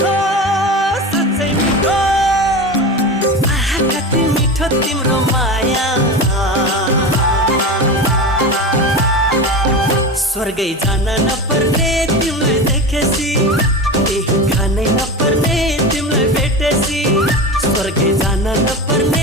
मिठो साँच्चै मिठो आहा कति मिठो तिम्रो माया स्वर्गै जान नपर्ने तिमीलाई देखेसी केही खानै नपर्ने तिमीलाई भेटेसी स्वर्गै जान नपर्ने